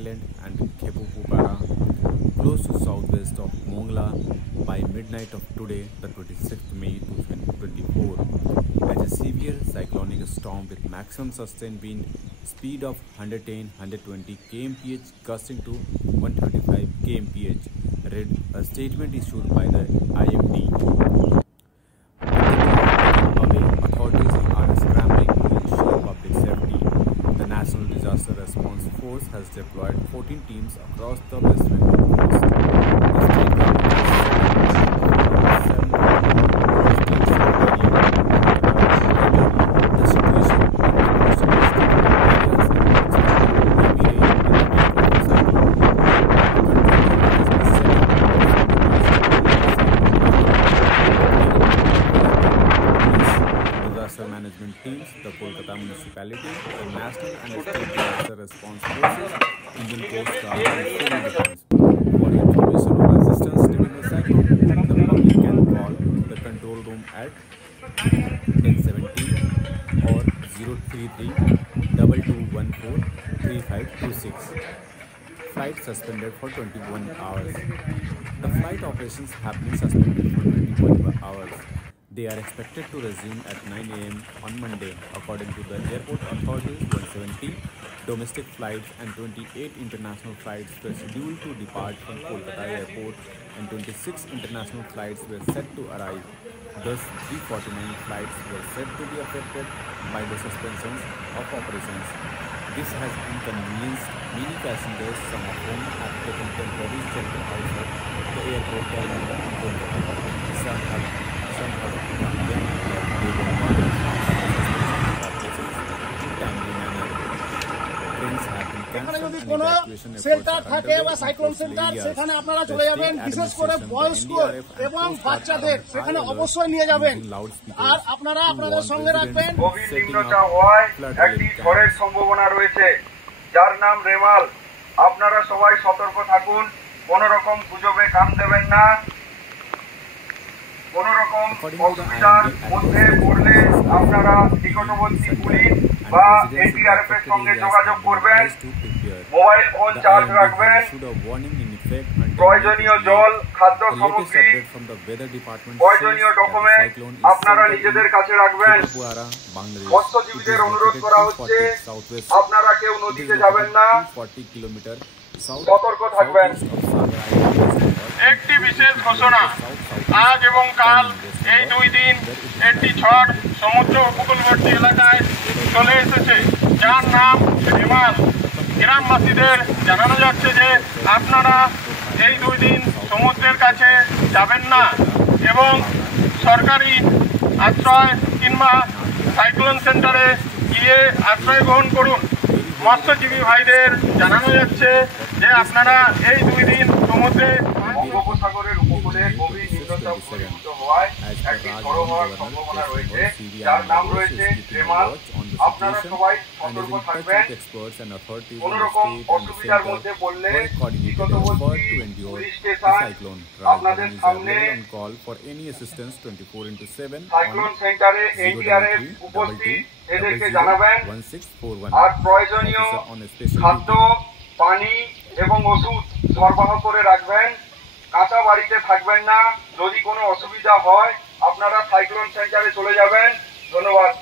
Island and Khepupara, close to southwest of Mongla, by midnight of today, the 26th May 2024, as a severe cyclonic storm with maximum sustained wind speed of 110-120 kmph gusting to 135 kmph, read a statement issued by the IMD. Authorities are scrambling to ensure public safety. The National Disaster Response Force has deployed 14 teams across the West Bengal coast. The state government has set up 7 states the situation in the coastal district areas heavy rain in the wake of the cyclone. Disaster management teams, the Kolkata municipality, the national and state disaster response forces, Indian Coast Guard, and civil defense. For information or assistance during the cyclone, the public can call the control room at 1017 or 033 2214 3526. Flight suspended for 21 hours. The flight operations have been suspended for 21 hours. They are expected to resume at 9 a.m. on Monday. According to the airport authorities, 170 domestic flights and 28 international flights were scheduled to depart from Kolkata airport and 26 international flights were set to arrive. Thus, 349 flights were said to be affected by the suspensions of operations. This has inconvenienced many passengers, some of whom have taken temporary shelter outside the airport terminal in Kolkata. Some have become them that they were not timely manner. Trains have been cancelled and evacuation efforts are underway in coastal areas. The state administration, the NDRF and Coast Guard are on high alert using loudspeakers to warn residents setting up flood relief camps. সম্ভাবনা রয়েছে, যার নাম রেমাল। আপনারা সবাই সতর্ক থাকুন, কোন রকম গুজবে কান দেবেন না। কোন রকম অসুবিধার মধ্যে পড়লে আপনারা নিকটবর্তী পুলিশ বা এনডিআরএফ এর সঙ্গে যোগাযোগ করবেন। মোবাইল ফোন চার্জ রাখবেন। প্রয়োজনীয় জল, খাদ্য সামগ্রী, প্রয়োজনীয় ডকুমেন্ট আপনারা নিজেদের কাছে রাখবেন। মৎস্যজীবীদের অনুরোধ করা হচ্ছে, আপনারা কেউ নদীতে যাবেন না, সতর্ক থাকবেন। একটি বিশেষ ঘোষণা, আজ এবং কাল এই 2 দিন একটি ঝড় সমুদ্র উপকূলবর্তী এলাকায় চলে এসেছে, যার নাম রেমাল। গ্রামবাসীদের জানানো যাচ্ছে যে আপনারা এই 2 দিন সমুদ্রের কাছে যাবেন না এবং সরকারি আশ্রয় কিংবা সাইক্লোন সেন্টারে গিয়ে আশ্রয় গ্রহণ করুন। মৎস্যজীবী ভাইদের জানানো যাচ্ছে যে আপনারা এই 2 দিন সমুদ্রে বঙ্গোপসাগরের উপকূলে গভীর নিম্নচাপ পরিণত হওয়ায় একটি ঝড়ো হওয়ার সম্ভাবনা রয়েছে, যার নাম রয়েছে রেমাল। আপনারা সবাই সতর্ক থাকবেন। কোন রকম অসুবিধার মধ্যে পড়লে নিকটবর্তী পুলিশ স্টেশন আপনাদের সামনে, সাইক্লোন সেন্টারে এনডিআরএফ উপস্থিত, এদেরকে জানাবেন। আর প্রয়োজনীয় খাদ্য, পানি এবং ওষুধ সরবরাহ করে রাখবেন। কাঁচা বাড়িতে থাকবেন না। যদি কোনো অসুবিধা হয় আপনারা সাইক্লোন সেন্টারে চলে যাবেন। ধন্যবাদ।